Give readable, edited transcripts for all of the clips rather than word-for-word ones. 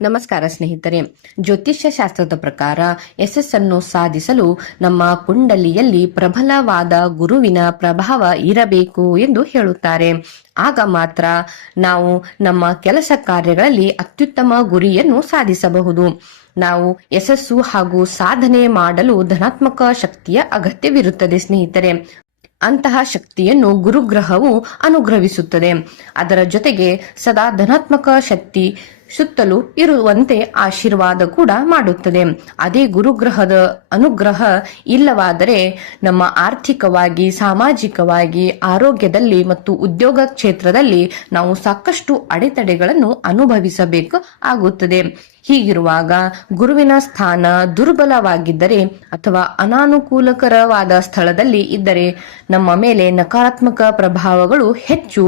ನಮಸ್ಕಾರ ಸ್ನೇಹಿತರೆ. ಜ್ಯೋತಿಷ್ಯ ಶಾಸ್ತ್ರದ ಪ್ರಕಾರ ಯಶಸ್ಸನ್ನು ಸಾಧಿಸಲು ನಮ್ಮ ಕುಂಡಲಿಯಲ್ಲಿ ಪ್ರಬಲವಾದ ಗುರುವಿನ ಪ್ರಭಾವ ಇರಬೇಕು ಎಂದು ಹೇಳುತ್ತಾರೆ. ಆಗ ಮಾತ್ರ ನಾವು ನಮ್ಮ ಕೆಲಸ ಕಾರ್ಯಗಳಲ್ಲಿ ಅತ್ಯುತ್ತಮ ಗುರಿಯನ್ನು ಸಾಧಿಸಬಹುದು. ನಾವು ಯಶಸ್ಸು ಹಾಗೂ ಸಾಧನೆ ಮಾಡಲು ಧನಾತ್ಮಕ ಶಕ್ತಿಯ ಅಗತ್ಯವಿರುತ್ತದೆ ಸ್ನೇಹಿತರೆ. ಅಂತಹ ಶಕ್ತಿಯನ್ನು ಗುರುಗ್ರಹವು ಅನುಗ್ರಹಿಸುತ್ತದೆ. ಅದರ ಜೊತೆಗೆ ಸದಾ ಧನಾತ್ಮಕ ಶಕ್ತಿ ಸುತ್ತಲೂ ಇರುವಂತೆ ಆಶೀರ್ವಾದ ಕೂಡ ಮಾಡುತ್ತದೆ. ಅದೇ ಗುರುಗ್ರಹದ ಅನುಗ್ರಹ ಇಲ್ಲವಾದರೆ ನಮ್ಮ ಆರ್ಥಿಕವಾಗಿ, ಸಾಮಾಜಿಕವಾಗಿ, ಆರೋಗ್ಯದಲ್ಲಿ ಮತ್ತು ಉದ್ಯೋಗ ಕ್ಷೇತ್ರದಲ್ಲಿ ನಾವು ಸಾಕಷ್ಟು ಅಡೆತಡೆಗಳನ್ನು ಅನುಭವಿಸಬೇಕು ಆಗುತ್ತದೆ. ಹೀಗಿರುವಾಗ ಗುರುವಿನ ಸ್ಥಾನ ದುರ್ಬಲವಾಗಿದ್ದರೆ ಅಥವಾ ಅನಾನುಕೂಲಕರವಾದ ಸ್ಥಳದಲ್ಲಿ ಇದ್ದರೆ ನಮ್ಮ ಮೇಲೆ ನಕಾರಾತ್ಮಕ ಪ್ರಭಾವಗಳು ಹೆಚ್ಚು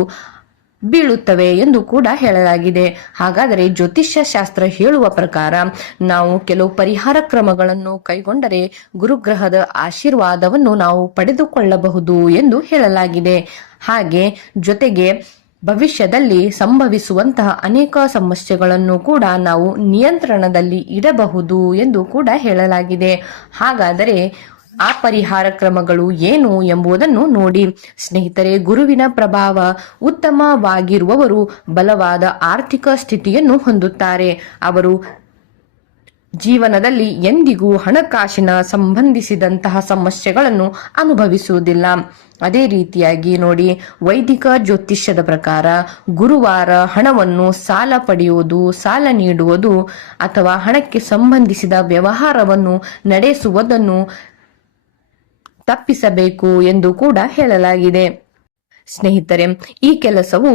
ಬೀಳುತ್ತವೆ ಎಂದು ಕೂಡ ಹೇಳಲಾಗಿದೆ. ಹಾಗಾದರೆ ಜ್ಯೋತಿಷ್ಯ ಶಾಸ್ತ್ರ ಹೇಳುವ ಪ್ರಕಾರ ನಾವು ಕೆಲವು ಪರಿಹಾರ ಕ್ರಮಗಳನ್ನು ಕೈಗೊಂಡರೆ ಗುರುಗ್ರಹದ ಆಶೀರ್ವಾದವನ್ನು ನಾವು ಪಡೆದುಕೊಳ್ಳಬಹುದು ಎಂದು ಹೇಳಲಾಗಿದೆ. ಹಾಗೆ ಜೊತೆಗೆ ಭವಿಷ್ಯದಲ್ಲಿ ಸಂಭವಿಸುವಂತಹ ಅನೇಕ ಸಮಸ್ಯೆಗಳನ್ನು ಕೂಡ ನಾವು ನಿಯಂತ್ರಣದಲ್ಲಿ ಇಡಬಹುದು ಎಂದು ಕೂಡ ಹೇಳಲಾಗಿದೆ. ಹಾಗಾದರೆ ಆ ಪರಿಹಾರ ಕ್ರಮಗಳು ಏನು ಎಂಬುದನ್ನು ನೋಡಿ ಸ್ನೇಹಿತರೆ. ಗುರುವಿನ ಪ್ರಭಾವ ಉತ್ತಮವಾಗಿರುವವರು ಬಲವಾದ ಆರ್ಥಿಕ ಸ್ಥಿತಿಯನ್ನು ಹೊಂದುತ್ತಾರೆ. ಅವರು ಜೀವನದಲ್ಲಿ ಎಂದಿಗೂ ಹಣಕಾಸಿನ ಸಂಬಂಧಿಸಿದಂತಹ ಸಮಸ್ಯೆಗಳನ್ನು ಅನುಭವಿಸುವುದಿಲ್ಲ. ಅದೇ ರೀತಿಯಾಗಿ ನೋಡಿ, ವೈದಿಕ ಜ್ಯೋತಿಷ್ಯದ ಪ್ರಕಾರ ಗುರುವಾರ ಹಣವನ್ನು ಸಾಲ ಪಡೆಯುವುದು, ಸಾಲ ನೀಡುವುದು ಅಥವಾ ಹಣಕ್ಕೆ ಸಂಬಂಧಿಸಿದ ವ್ಯವಹಾರವನ್ನು ನಡೆಸುವುದನ್ನು ತಪ್ಪಿಸಬೇಕು ಎಂದು ಕೂಡ ಹೇಳಲಾಗಿದೆ. ಸ್ನೇಹಿತರೆ, ಈ ಕೆಲಸವು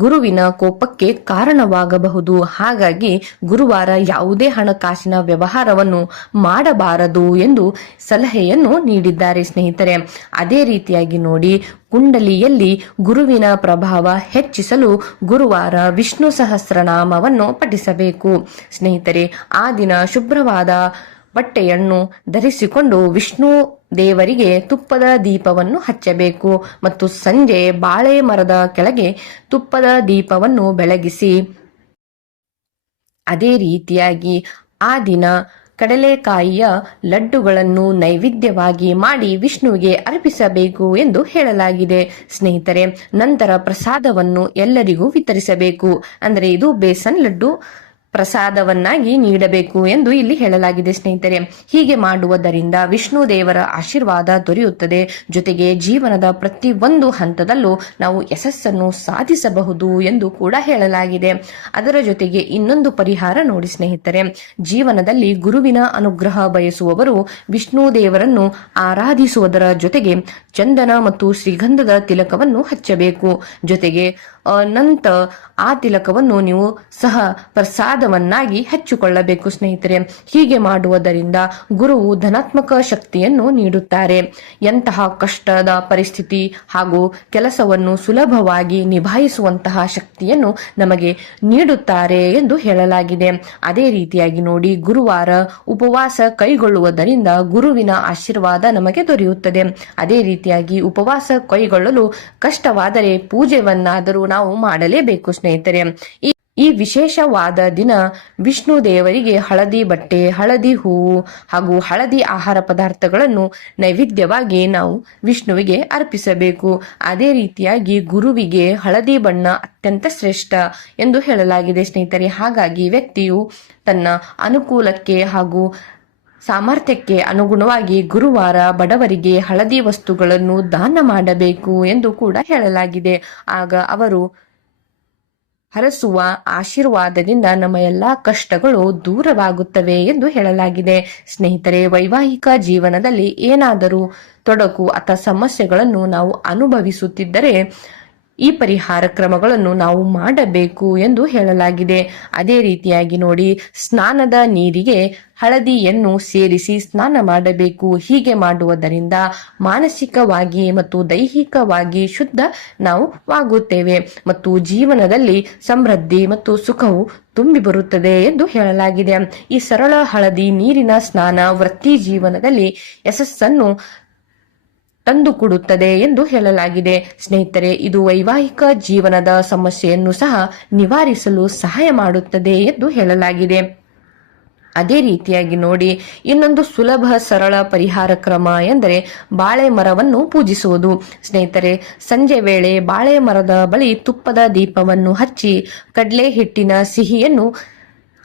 ಗುರುವಿನ ಕೋಪಕ್ಕೆ ಕಾರಣವಾಗಬಹುದು. ಹಾಗಾಗಿ ಗುರುವಾರ ಯಾವುದೇ ಹಣಕಾಸಿನ ವ್ಯವಹಾರವನ್ನು ಮಾಡಬಾರದು ಎಂದು ಸಲಹೆಯನ್ನು ನೀಡಿದ್ದಾರೆ ಸ್ನೇಹಿತರೆ. ಅದೇ ರೀತಿಯಾಗಿ ನೋಡಿ, ಕುಂಡಲಿಯಲ್ಲಿ ಗುರುವಿನ ಪ್ರಭಾವ ಹೆಚ್ಚಿಸಲು ಗುರುವಾರ ವಿಷ್ಣು ಸಹಸ್ರನಾಮವನ್ನು ಪಠಿಸಬೇಕು ಸ್ನೇಹಿತರೆ. ಆ ದಿನ ಶುಭ್ರವಾದ ಬಟ್ಟೆಯನ್ನು ಧರಿಸಿಕೊಂಡು ವಿಷ್ಣು ದೇವರಿಗೆ ತುಪ್ಪದ ದೀಪವನ್ನು ಹಚ್ಚಬೇಕು ಮತ್ತು ಸಂಜೆ ಬಾಳೆ ಮರದ ಕೆಳಗೆ ತುಪ್ಪದ ದೀಪವನ್ನು ಬೆಳಗಿಸಿ ಅದೇ ರೀತಿಯಾಗಿ ಆ ದಿನ ಕಡಲೆಕಾಯಿಯ ಲಡ್ಡುಗಳನ್ನು ನೈವೇದ್ಯವಾಗಿ ಮಾಡಿ ವಿಷ್ಣುವಿಗೆ ಅರ್ಪಿಸಬೇಕು ಎಂದು ಹೇಳಲಾಗಿದೆ ಸ್ನೇಹಿತರೆ. ನಂತರ ಪ್ರಸಾದವನ್ನು ಎಲ್ಲರಿಗೂ ವಿತರಿಸಬೇಕು. ಅಂದರೆ ಇದು ಬೇಸನ್ ಲಡ್ಡು ಪ್ರಸಾದವನ್ನಾಗಿ ನೀಡಬೇಕು ಎಂದು ಇಲ್ಲಿ ಹೇಳಲಾಗಿದೆ ಸ್ನೇಹಿತರೆ. ಹೀಗೆ ಮಾಡುವುದರಿಂದ ವಿಷ್ಣು ದೇವರ ಆಶೀರ್ವಾದ ದೊರೆಯುತ್ತದೆ. ಜೊತೆಗೆ ಜೀವನದ ಪ್ರತಿ ಒಂದು ಹಂತದಲ್ಲೂ ನಾವು ಯಶಸ್ಸನ್ನು ಸಾಧಿಸಬಹುದು ಎಂದು ಕೂಡ ಹೇಳಲಾಗಿದೆ. ಅದರ ಜೊತೆಗೆ ಇನ್ನೊಂದು ಪರಿಹಾರ ನೋಡಿ ಸ್ನೇಹಿತರೆ. ಜೀವನದಲ್ಲಿ ಗುರುವಿನ ಅನುಗ್ರಹ ಬಯಸುವವರು ವಿಷ್ಣು ದೇವರನ್ನು ಆರಾಧಿಸುವುದರ ಜೊತೆಗೆ ಚಂದನ ಮತ್ತು ಶ್ರೀಗಂಧದ ತಿಲಕವನ್ನು ಹಚ್ಚಬೇಕು. ಜೊತೆಗೆ ನಂತರ ಆ ತಿಲಕವನ್ನು ನೀವು ಸಹ ಪ್ರಸಾದವನ್ನಾಗಿ ಹಚ್ಚಿಕೊಳ್ಳಬೇಕು ಸ್ನೇಹಿತರೆ. ಹೀಗೆ ಮಾಡುವುದರಿಂದ ಗುರುವು ಧನಾತ್ಮಕ ಶಕ್ತಿಯನ್ನು ನೀಡುತ್ತಾರೆ. ಎಂತಹ ಕಷ್ಟದ ಪರಿಸ್ಥಿತಿ ಹಾಗೂ ಕೆಲಸವನ್ನು ಸುಲಭವಾಗಿ ನಿಭಾಯಿಸುವಂತಹ ಶಕ್ತಿಯನ್ನು ನಮಗೆ ನೀಡುತ್ತಾರೆ ಎಂದು ಹೇಳಲಾಗಿದೆ. ಅದೇ ರೀತಿಯಾಗಿ ನೋಡಿ, ಗುರುವಾರ ಉಪವಾಸ ಕೈಗೊಳ್ಳುವುದರಿಂದ ಗುರುವಿನ ಆಶೀರ್ವಾದ ನಮಗೆ ದೊರೆಯುತ್ತದೆ. ಅದೇ ರೀತಿಯಾಗಿ ಉಪವಾಸ ಕೈಗೊಳ್ಳಲು ಕಷ್ಟವಾದರೆ ಪೂಜೆಯನ್ನಾದರೂ ನಾವು ಮಾಡಲೇಬೇಕು ಸ್ನೇಹಿತರೆ. ಈ ವಿಶೇಷವಾದ ದಿನ ವಿಷ್ಣು ದೇವರಿಗೆ ಹಳದಿ ಬಟ್ಟೆ, ಹಳದಿ ಹೂವು ಹಾಗೂ ಹಳದಿ ಆಹಾರ ಪದಾರ್ಥಗಳನ್ನು ನೈವೇದ್ಯವಾಗಿ ನಾವು ವಿಷ್ಣುವಿಗೆ ಅರ್ಪಿಸಬೇಕು. ಅದೇ ರೀತಿಯಾಗಿ ಗುರುವಿಗೆ ಹಳದಿ ಬಣ್ಣ ಅತ್ಯಂತ ಶ್ರೇಷ್ಠ ಎಂದು ಹೇಳಲಾಗಿದೆ ಸ್ನೇಹಿತರೆ. ಹಾಗಾಗಿ ವ್ಯಕ್ತಿಯು ತನ್ನ ಅನುಕೂಲಕ್ಕೆ ಹಾಗೂ ಸಾಮರ್ಥ್ಯಕ್ಕೆ ಅನುಗುಣವಾಗಿ ಗುರುವಾರ ಬಡವರಿಗೆ ಹಳದಿ ವಸ್ತುಗಳನ್ನು ದಾನ ಮಾಡಬೇಕು ಎಂದು ಕೂಡ ಹೇಳಲಾಗಿದೆ. ಆಗ ಅವರು ಹರಸುವ ಆಶೀರ್ವಾದದಿಂದ ನಮ್ಮ ಎಲ್ಲಾ ಕಷ್ಟಗಳು ದೂರವಾಗುತ್ತವೆ ಎಂದು ಹೇಳಲಾಗಿದೆ ಸ್ನೇಹಿತರೆ. ವೈವಾಹಿಕ ಜೀವನದಲ್ಲಿ ಏನಾದರೂ ತೊಡಕು ಅಥವಾ ಸಮಸ್ಯೆಗಳನ್ನು ನಾವು ಅನುಭವಿಸುತ್ತಿದ್ದರೆ ಈ ಪರಿಹಾರ ಕ್ರಮಗಳನ್ನು ನಾವು ಮಾಡಬೇಕು ಎಂದು ಹೇಳಲಾಗಿದೆ. ಅದೇ ರೀತಿಯಾಗಿ ನೋಡಿ, ಸ್ನಾನದ ನೀರಿಗೆ ಹಳದಿಯನ್ನು ಸೇರಿಸಿ ಸ್ನಾನ ಮಾಡಬೇಕು. ಹೀಗೆ ಮಾಡುವುದರಿಂದ ಮಾನಸಿಕವಾಗಿ ಮತ್ತು ದೈಹಿಕವಾಗಿ ಶುದ್ಧ ನಾವು ಆಗುತ್ತೇವೆ ಮತ್ತು ಜೀವನದಲ್ಲಿ ಸಮೃದ್ಧಿ ಮತ್ತು ಸುಖವು ತುಂಬಿ ಬರುತ್ತದೆ ಎಂದು ಹೇಳಲಾಗಿದೆ. ಈ ಸರಳ ಹಳದಿ ನೀರಿನ ಸ್ನಾನ ವೃತ್ತಿ ಜೀವನದಲ್ಲಿ ಯಶಸ್ಸನ್ನು ತಂದುಕೊಡುತ್ತದೆ ಎಂದು ಹೇಳಲಾಗಿದೆ. ಸ್ನೇಹಿತರೆ, ಇದು ವೈವಾಹಿಕ ಜೀವನದ ಸಮಸ್ಯೆಯನ್ನು ಸಹ ನಿವಾರಿಸಲು ಸಹಾಯ ಮಾಡುತ್ತದೆ ಎಂದು ಹೇಳಲಾಗಿದೆ. ಅದೇ ರೀತಿಯಾಗಿ ನೋಡಿ, ಇನ್ನೊಂದು ಸುಲಭ ಸರಳ ಪರಿಹಾರ ಕ್ರಮ ಎಂದರೆ ಬಾಳೆ ಮರವನ್ನು ಪೂಜಿಸುವುದು. ಸ್ನೇಹಿತರೆ, ಸಂಜೆ ವೇಳೆ ಬಾಳೆ ಮರದ ಬಳಿ ತುಪ್ಪದ ದೀಪವನ್ನು ಹಚ್ಚಿ ಕಡಲೆ ಹಿಟ್ಟಿನ ಸಿಹಿಯನ್ನು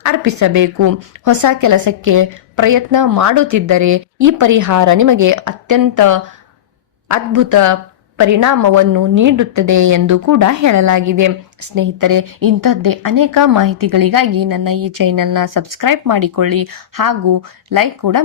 ಅರ್ಪಿಸಬೇಕು. ಹೊಸ ಕೆಲಸಕ್ಕೆ ಪ್ರಯತ್ನ ಮಾಡುತ್ತಿದ್ದರೆ ಈ ಪರಿಹಾರ ನಿಮಗೆ ಅತ್ಯಂತ ಅದ್ಭುತ ಪರಿಣಾಮವನ್ನು ನೀಡುತ್ತದೆ ಎಂದು ಕೂಡ ಹೇಳಲಾಗಿದೆ. ಸ್ನೇಹಿತರೆ, ಇಂಥದ್ದೇ ಅನೇಕ ಮಾಹಿತಿಗಳಿಗಾಗಿ ನನ್ನ ಈ ಚಾನೆಲ್ನ ಸಬ್ಸ್ಕ್ರೈಬ್ ಮಾಡಿಕೊಳ್ಳಿ ಹಾಗೂ ಲೈಕ್ ಕೂಡ